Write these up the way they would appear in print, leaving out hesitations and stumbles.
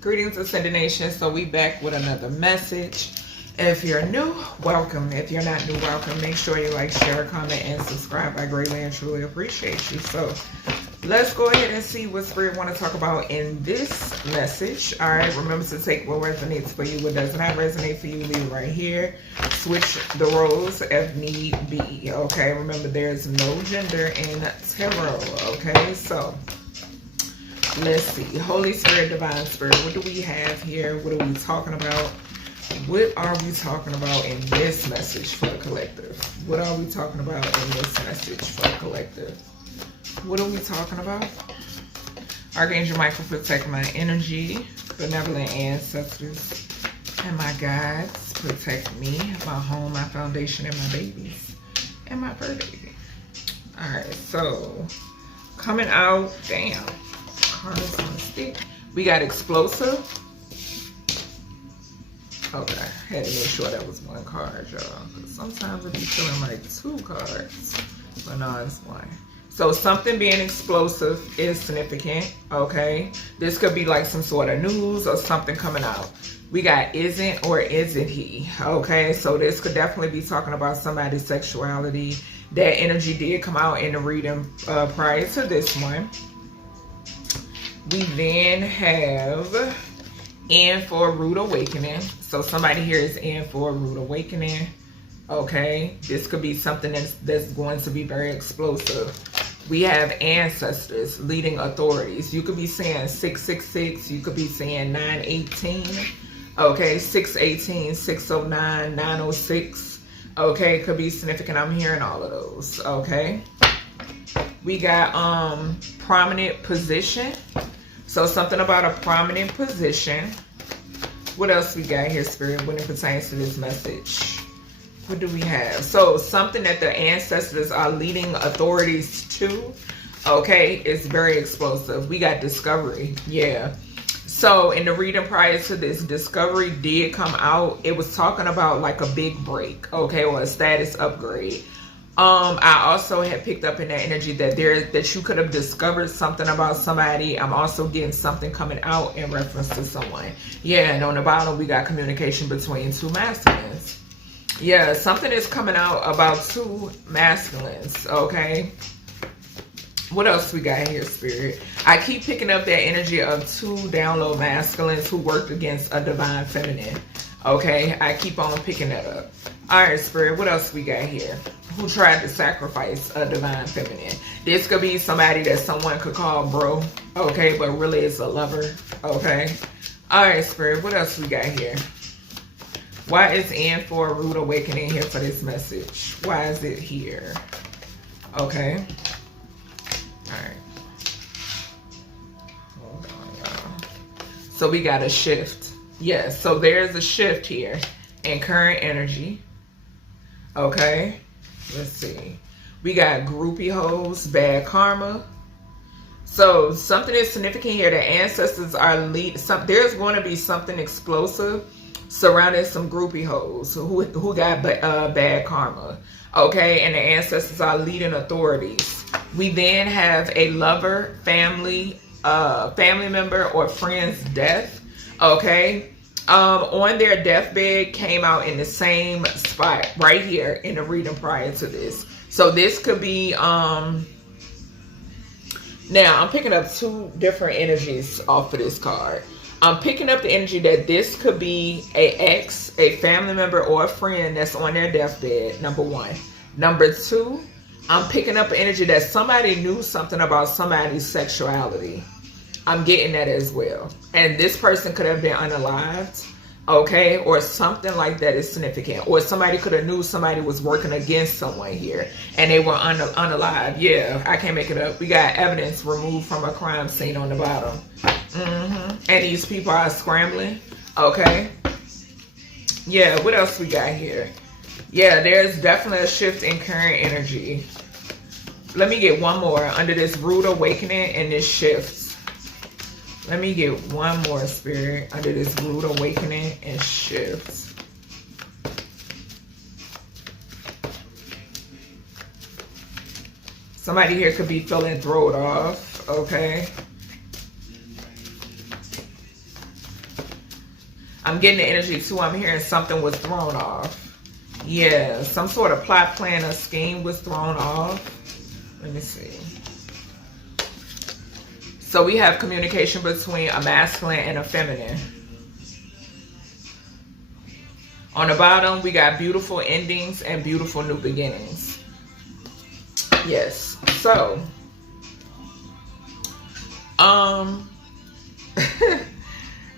Greetings, Ascended Nation. So we back with another message. If you're new, welcome. If you're not new, welcome. Make sure you like, share, comment, and subscribe. I greatly and truly appreciate you. So let's go ahead and see what Spirit want to talk about in this message. All right, remember to take what resonates for you. What does not resonate for you, leave it right here. Switch the roles if need be. Okay, remember there's no gender in tarot. Okay, so let's see. Holy Spirit, Divine Spirit, what do we have here? What are we talking about? What are we talking about in this message for the collective? What are we talking about in this message for the collective? What are we talking about? Archangel Michael, protect my energy. Benevolent ancestors and my guides, protect me, my home, my foundation, and my babies, and my fur baby. Alright, so coming out, damn. Cards on a stick. We got explosive. Okay, had to make sure that was one card, y'all. Because sometimes it be feeling like two cards. But no, it's one. So something being explosive is significant, okay? This could be like some sort of news or something coming out. We got isn't or isn't he, okay? So this could definitely be talking about somebody's sexuality. That energy did come out in the reading prior to this one. We then have in for a rude awakening. So somebody here is in for a rude awakening. Okay, this could be something that's going to be very explosive. We have ancestors, leading authorities. You could be saying 666. You could be saying 918. Okay, 618, 609, 906. Okay, could be significant. I'm hearing all of those. Okay. We got prominent position. So something about a prominent position. What else we got here, Spirit, when it pertains to this message? What do we have? So something that the ancestors are leading authorities to. Okay, it's very explosive. We got discovery. Yeah. So in the reading prior to this, discovery did come out. It was talking about like a big break, okay, or a status upgrade. I also had picked up in that energy that you could have discovered something about somebody. I'm also getting something coming out in reference to someone. Yeah, and on the bottom we got communication between two masculines. Yeah, something is coming out about two masculines, okay? What else we got here, Spirit? I keep picking up that energy of two down low masculines who worked against a divine feminine. Okay, I keep on picking that up. All right, Spirit, what else we got here? Who tried to sacrifice a divine feminine? This could be somebody that someone could call bro, okay, but really it's a lover, okay? All right, Spirit, what else we got here? Why is in for a rude awakening here for this message? Why is it here? Okay. All right. Hold on, y'all. So we got a shift. Yes, so there's a shift here in current energy. Okay, let's see. We got groupie hoes, bad karma. So something is significant here. The ancestors are there's going to be something explosive surrounding some groupie hoes who got bad karma. Okay, and the ancestors are leading authorities. We then have a lover, family member, or friend's death. Okay, on their deathbed came out in the same spot right here in the reading prior to this. So this could be now I'm picking up two different energies off of this card. I'm picking up the energy that this could be a ex, a family member, or a friend that's on their deathbed, number one. Number two, I'm picking up energy that somebody knew something about somebody's sexuality. I'm getting that as well. And this person could have been unalived, okay, or something like that is significant. Or somebody could have knew somebody was working against someone here and they were unalive. Yeah, I can't make it up. We got evidence removed from a crime scene on the bottom. And these people are scrambling, okay. Yeah, what else we got here? Yeah, there's definitely a shift in current energy. Let me get one more under this rude awakening and this shift. Let me get one more, Spirit, under this rude awakening and shift. Somebody here could be feeling thrown off, okay? I'm getting the energy too. I'm hearing something was thrown off. Yeah, some sort of plot, plan, or scheme was thrown off. Let me see. So we have communication between a masculine and a feminine. On the bottom, we got beautiful endings and beautiful new beginnings. Yes. So,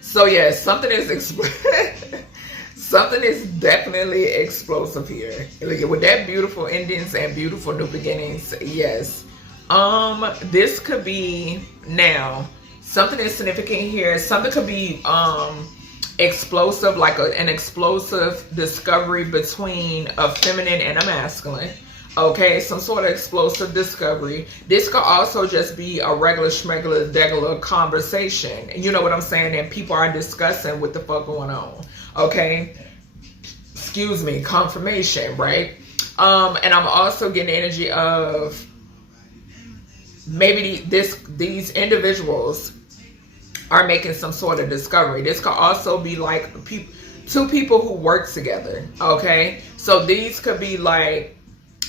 so yeah, something is something is definitely explosive here. With that beautiful endings and beautiful new beginnings, yes. This could be, now, something is significant here. Something could be explosive, like an explosive discovery between a feminine and a masculine. Okay, some sort of explosive discovery. This could also just be a regular schmegular conversation. You know what I'm saying? And people are discussing what the fuck going on. Okay, excuse me, confirmation, right? And I'm also getting energy of maybe these individuals are making some sort of discovery. This could also be like two people who work together. Okay, so these could be like,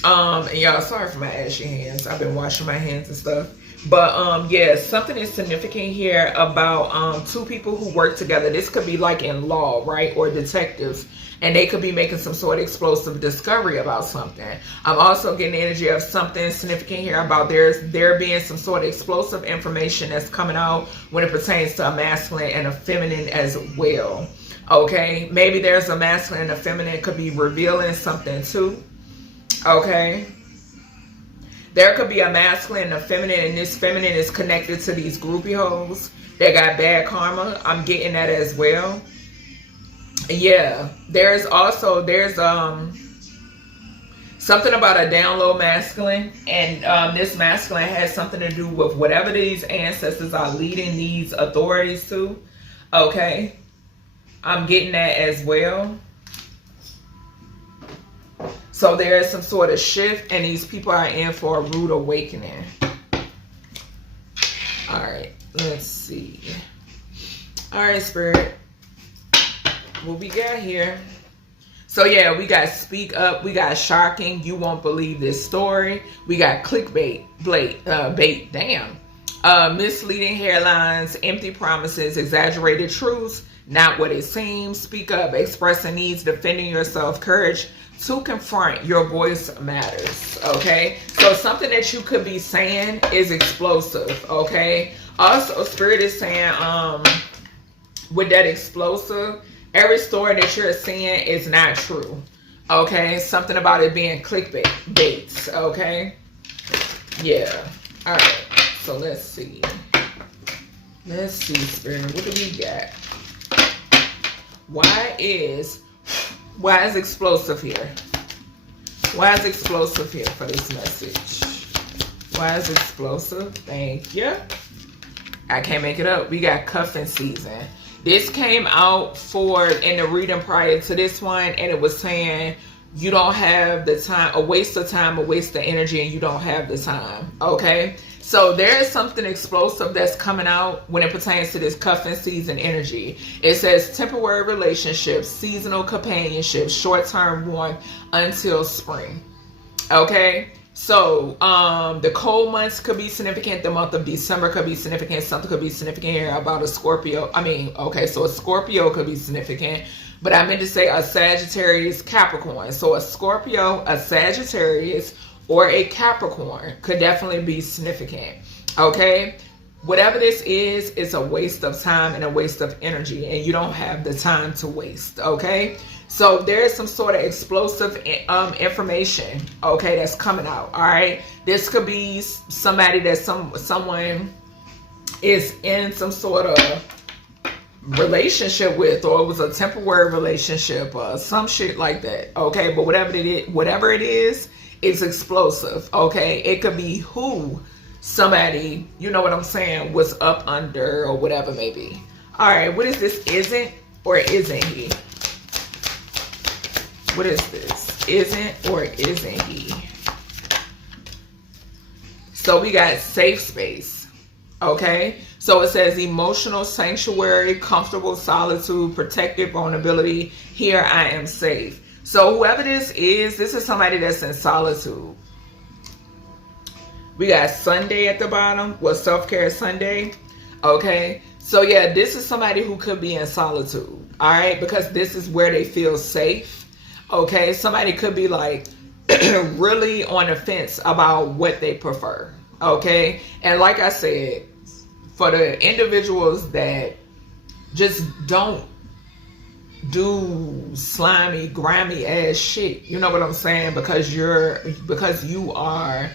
and y'all, sorry for my ashy hands. I've been washing my hands and stuff. But yeah, something is significant here about two people who work together. This could be like in law, right? Or detectives. And they could be making some sort of explosive discovery about something. I'm also getting the energy of something significant here about there being some sort of explosive information that's coming out when it pertains to a masculine and a feminine as well. Okay, maybe there's a masculine and a feminine could be revealing something too. Okay, there could be a masculine and a feminine, and this feminine is connected to these groupie hoes that got bad karma. I'm getting that as well. Yeah, there's something about a down low masculine, and this masculine has something to do with whatever these ancestors are leading these authorities to. Okay, I'm getting that as well. So there is some sort of shift, and these people are in for a rude awakening. All right, let's see. All right, Spirit. What we got here? So yeah, we got speak up, we got shocking, you won't believe this story. We got clickbait, bait, damn. Misleading headlines, empty promises, exaggerated truths, not what it seems. Speak up, expressing needs, defending yourself, courage to confront, your voice matters. Okay, so something that you could be saying is explosive. Okay, also Spirit is saying with that explosive, every story that you're seeing is not true. Okay, something about it being clickbait baits. Okay, yeah. All right, so let's see, Spirit, what do we got? Why is explosive here? Why is explosive here for this message? Why is explosive? Thank you. I can't make it up. We got cuffing season. This came out in the reading prior to this one, and it was saying you don't have the time, a waste of time, a waste of energy, and you don't have the time. Okay, so there is something explosive that's coming out when it pertains to this cuffing season energy. It says temporary relationships, seasonal companionship, short-term one until spring. Okay, so the cold months could be significant. The month of December could be significant. Something could be significant here about a Scorpio. Okay, so a Scorpio could be significant, but I meant to say a Sagittarius Capricorn. So a Scorpio, a Sagittarius, or a Capricorn could definitely be significant. Okay, whatever this is, it's a waste of time and a waste of energy, and you don't have the time to waste. Okay, so there is some sort of explosive information, okay, that's coming out. All right, this could be somebody that someone is in some sort of relationship with, or it was a temporary relationship or some shit like that. Okay, but whatever it is, it's explosive. Okay, it could be who somebody, you know what I'm saying, was up under or whatever maybe. All right, what is this? Isn't or isn't he? What is this? Isn't or isn't he? So we got safe space. Okay, So it says emotional sanctuary, comfortable solitude, protected vulnerability. Here I am safe. So whoever this is somebody that's in solitude. We got Sunday at the bottom. Well, self-care Sunday. Okay. So yeah, this is somebody who could be in solitude. All right. Because this is where they feel safe. Okay. Somebody could be like really on the fence about what they prefer. Okay. And like I said, for the individuals that just don't do slimy, grimy ass shit, you know what I'm saying? Because you are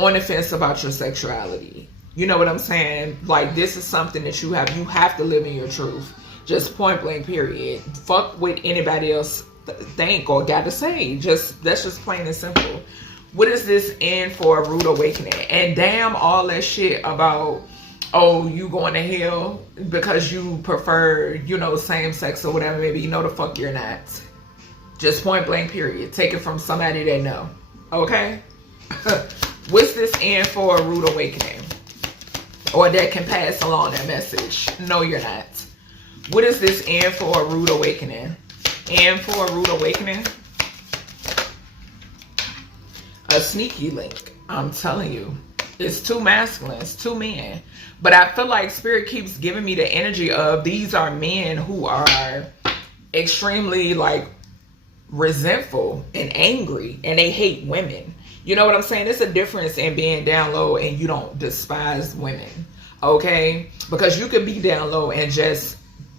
on the fence about your sexuality. You know what I'm saying? Like, this is something that you have to live in your truth. Just point blank, period. Fuck what anybody else think or got to say. That's just plain and simple. What is this in for a rude awakening? And damn all that shit about, oh, you going to hell because you prefer, you know, same sex or whatever. Maybe you know the fuck you're not. Just point blank, period. Take it from somebody that know. Okay? What's this in for a rude awakening? Or that can pass along that message. No, you're not. What is this in for a rude awakening? In for a rude awakening? A sneaky link. I'm telling you. It's two masculines, two men. But I feel like Spirit keeps giving me the energy of these are men who are extremely like resentful and angry, and they hate women. You know what I'm saying? There's a difference in being down low and you don't despise women. Okay? Because you could be down low and just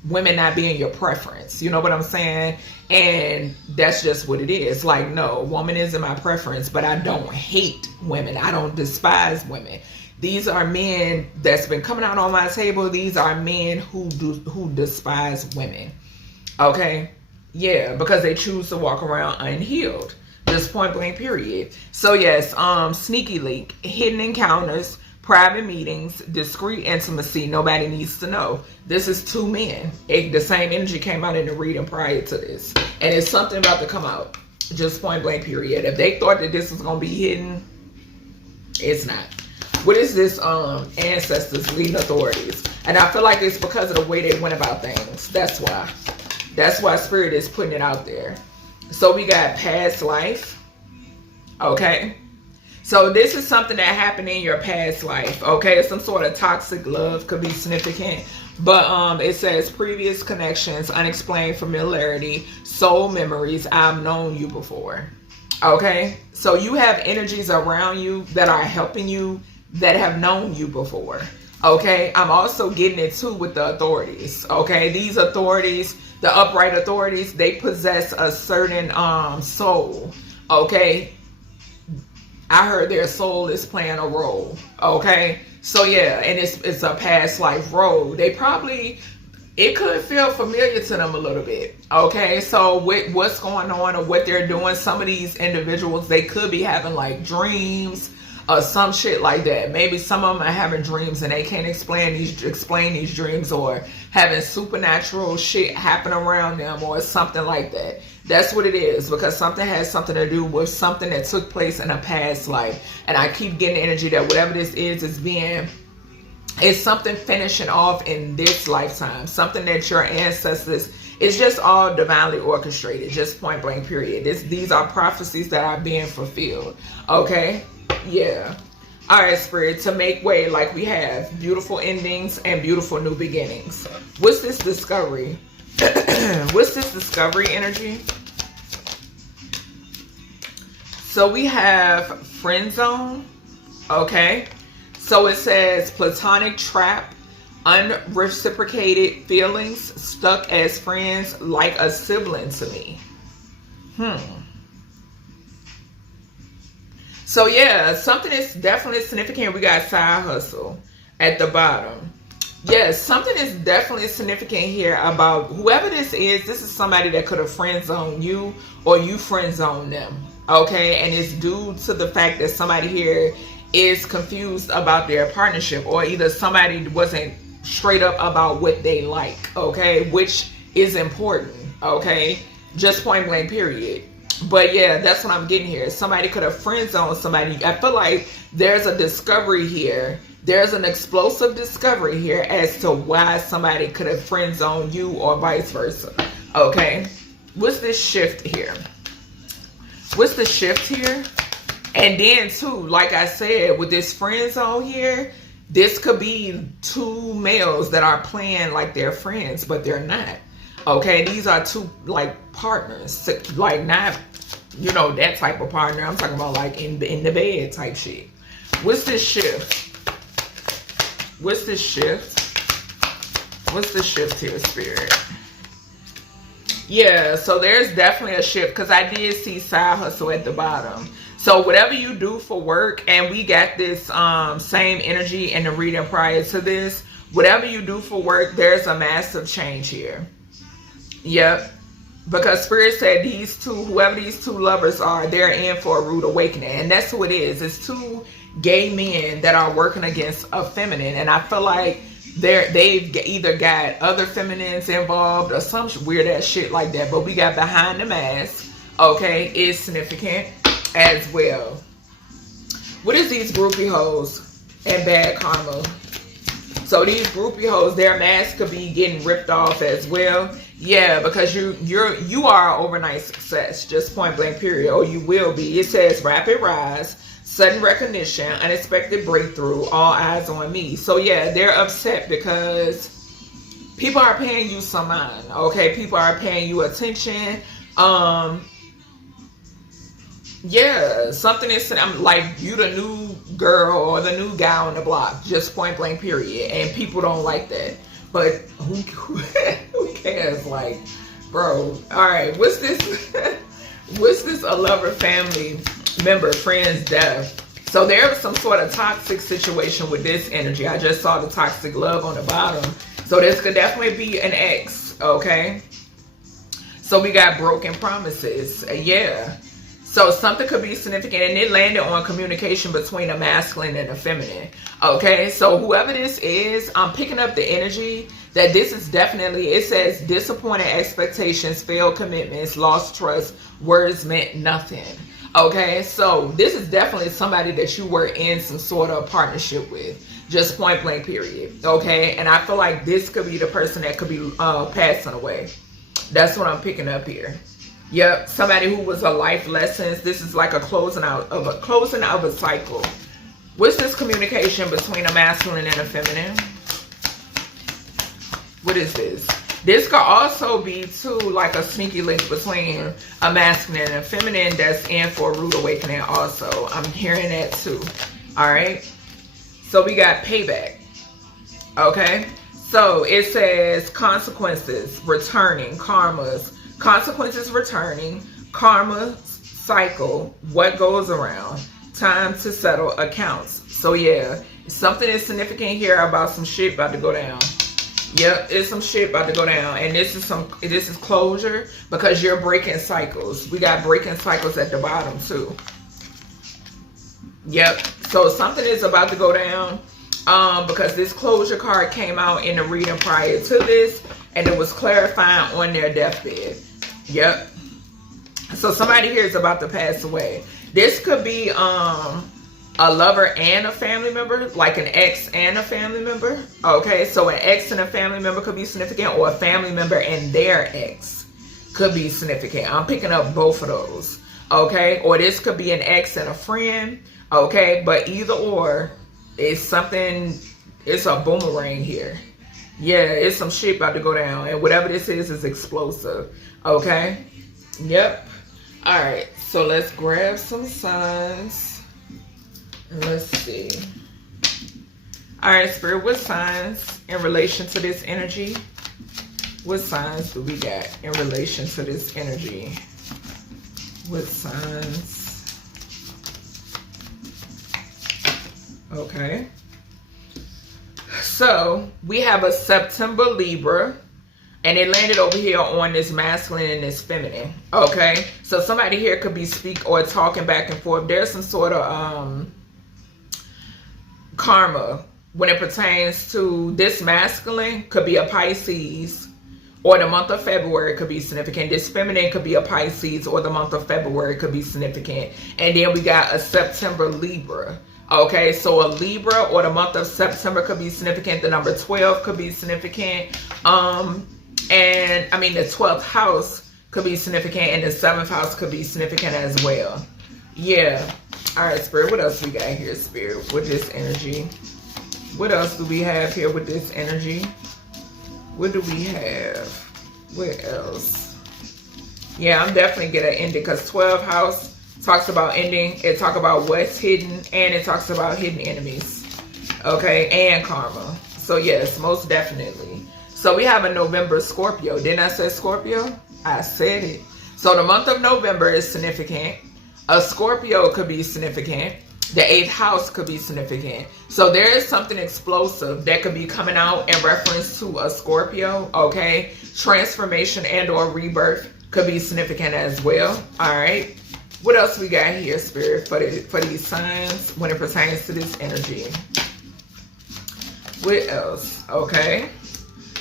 women not being your preference. You know what I'm saying? And that's just what it is. Like, no, woman isn't my preference, but I don't hate women. I don't despise women. These are men that's been coming out on my table. These are men who despise women. Okay? Yeah, because they choose to walk around unhealed. Just point blank, period. So yes, sneaky link, hidden encounters, private meetings, discreet intimacy, nobody needs to know. This is two men. The same energy came out in the reading prior to this. And it's something about to come out. Just point blank, period. If they thought that this was going to be hidden, it's not. What is this ancestors, leading authorities? And I feel like it's because of the way they went about things. That's why. That's why Spirit is putting it out there. So we got past life. Okay. So this is something that happened in your past life. Okay. Some sort of toxic love could be significant. But it says previous connections, unexplained familiarity, soul memories. I've known you before. Okay. So you have energies around you that are helping you that have known you before. Okay. I'm also getting it too with the authorities. Okay. These authorities, the upright authorities, they possess a certain soul. Okay. I heard their soul is playing a role. Okay. So yeah, and it's a past life role. They probably, it could feel familiar to them a little bit. Okay. So with what's going on or what they're doing, some of these individuals, they could be having like dreams or some shit like that. Maybe some of them are having dreams and they can't explain these dreams, or having supernatural shit happen around them or something like that. That's what it is, because something has something to do with something that took place in a past life. And I keep getting the energy that whatever this is it's something finishing off in this lifetime. Something that your ancestors, it's just all divinely orchestrated. Just point blank, period. These are prophecies that are being fulfilled. Okay? Yeah. All right, Spirit, to make way, like we have beautiful endings and beautiful new beginnings. What's this discovery? What's this discovery energy? So we have friend zone. Okay. So it says platonic trap, unreciprocated feelings, stuck as friends, like a sibling to me. So yeah, something is definitely significant. We got side hustle at the bottom. Yes, something is definitely significant here about whoever this is. This is somebody that could have friend zoned you, or you friend zoned them. Okay, and it's due to the fact that somebody here is confused about their partnership, or either somebody wasn't straight up about what they like. Okay, which is important. Okay, just point blank, period. But yeah, that's what I'm getting here. Somebody could have friend zoned somebody. I feel like there's a discovery here there's an explosive discovery here as to why somebody could have friend zoned you or vice versa. Okay, what's this shift here? What's the shift here? And then too, like I said, with this friend zone here, this could be two males that are playing like they're friends, but they're not. Okay, these are two like partners, like not, you know, that type of partner. I'm talking about like in the bed type shit. What's this shift? What's this shift? What's the shift here, Spirit? Yeah, so there's definitely a shift because I did see side hustle at the bottom. So whatever you do for work, and we got this same energy in the reading prior to this, whatever you do for work, there's a massive change here. Yep. Because Spirit said these two, whoever these two lovers are, they're in for a rude awakening. And that's who it is. It's two gay men that are working against a feminine. And I feel like they've either got other feminines involved or some weird ass shit like that. But we got behind the mask, okay, is significant as well. What is these groupie hoes and bad karma? So these groupie hoes, their mask could be getting ripped off as well. Yeah, because you are an overnight success, just point blank period, or you will be. It says rapid rise, sudden recognition, unexpected breakthrough, all eyes on me. So yeah, they're upset because people are paying you some mind, okay? People are paying you attention. Yeah, something is, I'm like, you the new girl or the new guy on the block, just point blank period, and people don't like that. But who cares? Like, bro, all right, what's this? What's this? A lover, family member, friend's death. So there's some sort of toxic situation with this energy. I just saw the toxic love on the bottom. So this could definitely be an ex, okay? So we got broken promises. Yeah. So something could be significant, and it landed on communication between a masculine and a feminine. Okay, so whoever this is, I'm picking up the energy that this is definitely, it says disappointed expectations, failed commitments, lost trust, words meant nothing. Okay, so this is definitely somebody that you were in some sort of partnership with, just point blank period. Okay, and I feel like this could be the person that could be passing away. That's what I'm picking up here. Yep, somebody who was a life lessons. This is like a closing out of a cycle. What's this communication between a masculine and a feminine? What is this? This could also be too like a sneaky link between a masculine and a feminine that's in for a rude awakening also. I'm hearing that too. All right. So we got payback. Okay. So it says consequences returning, karmas. Consequences returning, karma cycle, what goes around, time to settle accounts. So yeah, something is significant here about some shit about to go down. Yep, it's some shit about to go down, and this is closure because you're breaking cycles. We got breaking cycles at the bottom too. Yep, so something is about to go down because this closure card came out in the reading prior to this, and it was clarifying on their deathbed. Yep. So somebody here is about to pass away. This could be a lover and a family member, like an ex and a family member. Okay, so an ex and a family member could be significant, or a family member and their ex could be significant. I'm picking up both of those. Okay, or this could be an ex and a friend. Okay, but either or, it's something, it's a boomerang here. Yeah, it's some shit about to go down, and whatever this is explosive. Okay. Yep. All right. So let's grab some signs. And let's see. All right, Spirit, what signs in relation to this energy? What signs do we got in relation to this energy? What signs? Okay. So we have a September Libra. And it landed over here on this masculine and this feminine. Okay. So somebody here could be speak or talking back and forth. There's some sort of karma when it pertains to this masculine. Could be a Pisces, or the month of February could be significant. This feminine could be a Pisces, or the month of February could be significant. And then we got a September Libra. Okay, so a Libra or the month of September could be significant. The number 12 could be significant. And I mean, the 12th house could be significant, and the 7th house could be significant as well. Yeah. All right, Spirit. What else we got here, Spirit, with this energy? What else do we have here with this energy? What do we have? What else? Yeah, I'm definitely getting an ending, because 12th house talks about ending. It talks about what's hidden, and it talks about hidden enemies. Okay, and karma. So yes, most definitely. So we have a November Scorpio. Didn't I say Scorpio? I said it. So the month of November is significant. A Scorpio could be significant. The 8th house could be significant. So there is something explosive that could be coming out in reference to a Scorpio. Okay, transformation and or rebirth could be significant as well. All right. What else we got here, Spirit, for these signs when it pertains to this energy? What else? Okay.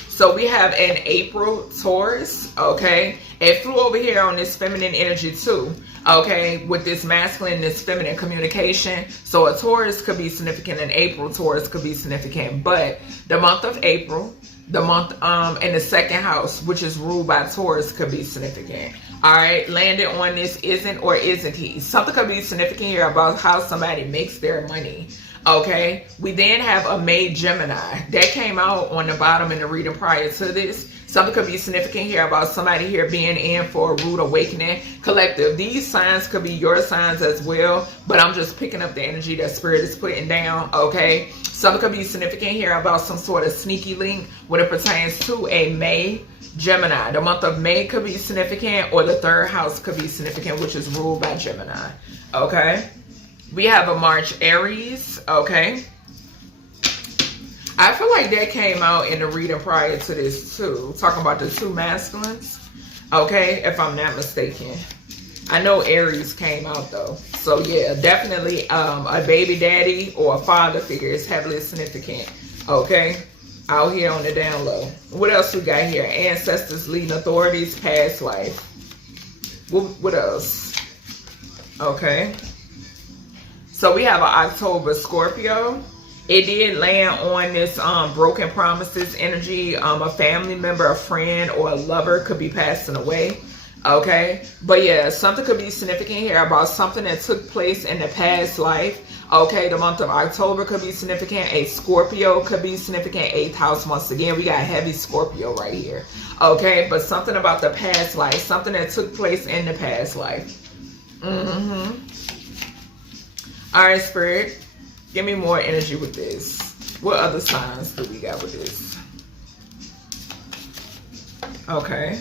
So we have an April Taurus, okay? It flew over here on this feminine energy too, okay? With this masculine, this feminine communication. So a Taurus could be significant, an April Taurus could be significant. But the month of April, the month in the 2nd house, which is ruled by Taurus, could be significant. All right, landed on this isn't or isn't he. Something could be significant here about how somebody makes their money. Okay, we then have a May Gemini. That came out on the bottom in the reading prior to this. Something could be significant here about somebody here being in for a rude awakening. Collective, these signs could be your signs as well, but I'm just picking up the energy that Spirit is putting down, okay? Something could be significant here about some sort of sneaky link when it pertains to a May Gemini. The month of May could be significant, or the 3rd house could be significant, which is ruled by Gemini, okay? We have a March Aries, okay? I feel like that came out in the reading prior to this too. Talking about the 2 masculines, okay? If I'm not mistaken. I know Aries came out though. So yeah, definitely a baby daddy or a father figure is heavily significant, okay? Out here on the down low. What else we got here? Ancestors, leading authorities, past life. What else? Okay. So we have an October Scorpio. It did land on this broken promises energy. A family member, a friend, or a lover could be passing away. Okay. But yeah, something could be significant here about something that took place in the past life. Okay, the month of October could be significant. A Scorpio could be significant. 8th house, once again, we got heavy Scorpio right here. Okay, but something about the past life. Something that took place in the past life. All right, Spirit, give me more energy with this. What other signs do we got with this? Okay.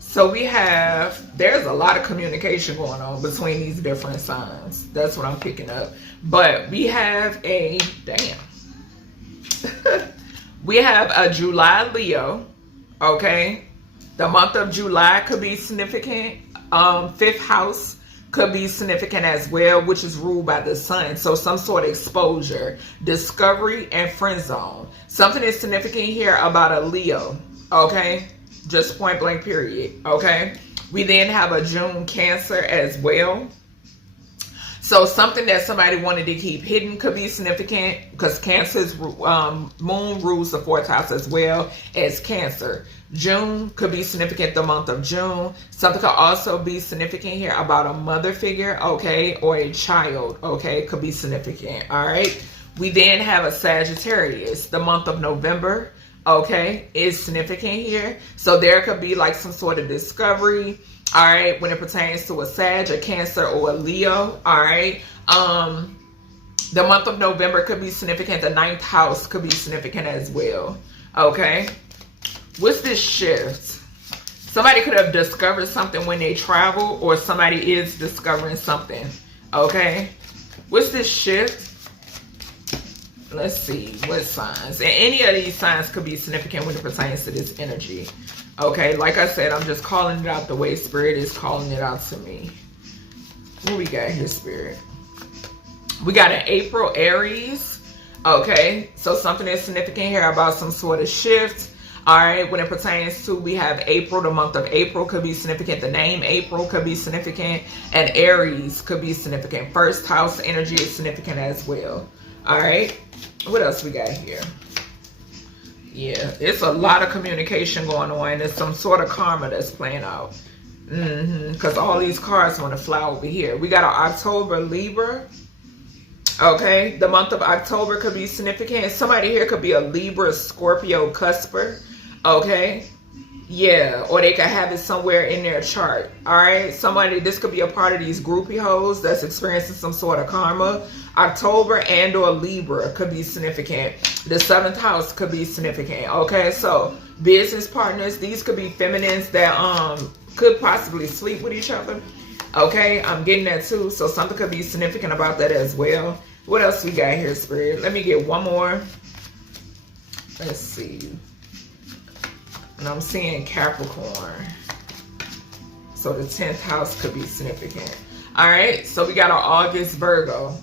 So we have, there's a lot of communication going on between these different signs. That's what I'm picking up. But we have a, we have a July Leo, okay? The month of July could be significant. 5th house could be significant as well, which is ruled by the sun. So some sort of exposure, discovery, and friend zone. Something is significant here about a Leo, okay? Just point blank period, okay? We then have a June Cancer as well. So something that somebody wanted to keep hidden could be significant, because Cancer's moon rules the 4th house as well as Cancer. June could be significant, the month of June. Something could also be significant here about a mother figure, okay, or a child, okay, could be significant, all right? We then have a Sagittarius, the month of November, okay, is significant here. So there could be like some sort of discovery, all right, when it pertains to a Sag, a Cancer, or a Leo, all right? The month of November could be significant. The 9th house could be significant as well, okay? What's this shift? Somebody could have discovered something when they travel, or somebody is discovering something, okay? What's this shift? Let's see, what signs? And any of these signs could be significant when it pertains to this energy. Okay, like I said, I'm just calling it out the way Spirit is calling it out to me. What we got here, Spirit? We got an April Aries. Okay, so something is significant here about some sort of shift. All right, when it pertains to, we have April, the month of April could be significant. The name April could be significant, and Aries could be significant. First house energy is significant as well. All right, what else we got here? Yeah, it's a lot of communication going on. There's some sort of karma that's playing out. Because all these cards want to fly over here. We got our October Libra. Okay, the month of October could be significant. Somebody here could be a Libra, Scorpio, cusper. Okay, yeah, or they could have it somewhere in their chart. All right, somebody, this could be a part of these groupie hoes that's experiencing some sort of karma. October and or Libra could be significant. The 7th house could be significant. Okay, so business partners, these could be feminines that could possibly sleep with each other. Okay, I'm getting that too. So something could be significant about that as well. What else we got here, Spirit? Let me get one more. Let's see. And I'm seeing Capricorn. So the 10th house could be significant. All right, so we got our August Virgo.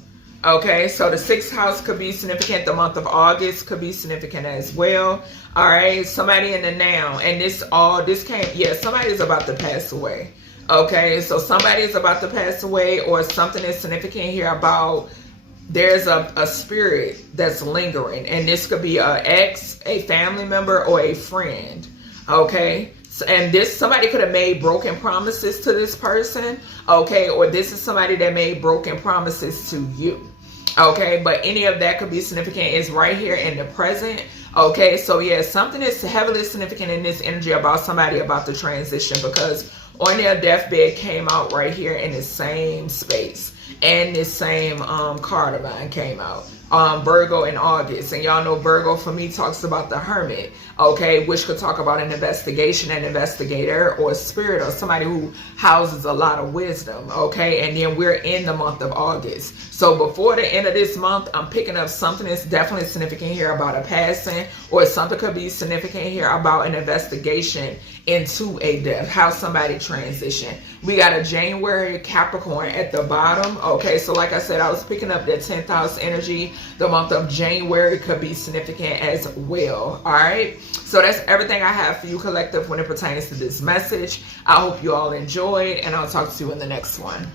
Okay, so the 6th house could be significant. The month of August could be significant as well. All right, somebody in the now. And this came, yeah, somebody's about to pass away. Okay, so somebody is about to pass away, or something is significant here about there's a spirit that's lingering. And this could be an ex, a family member, or a friend. Okay, and this, somebody could have made broken promises to this person. Okay, or this is somebody that made broken promises to you. Okay, but any of that could be significant. Is right here in the present. Okay, so yeah, something is heavily significant in this energy about somebody about the transition, because on their deathbed came out right here in the same space, and this same card of mine came out. Virgo in August, and y'all know Virgo for me talks about the Hermit, okay, which could talk about an investigation, an investigator, or a spirit, or somebody who houses a lot of wisdom, okay. And then we're in the month of August, so before the end of this month, I'm picking up something that's definitely significant here about a passing, or something could be significant here about an investigation into a death, how somebody transitioned. We got a January Capricorn at the bottom. Okay, so like I said, I was picking up that 10th house energy. The month of January could be significant as well. All right, so that's everything I have for you, collective, when it pertains to this message. I hope you all enjoyed, and I'll talk to you in the next one.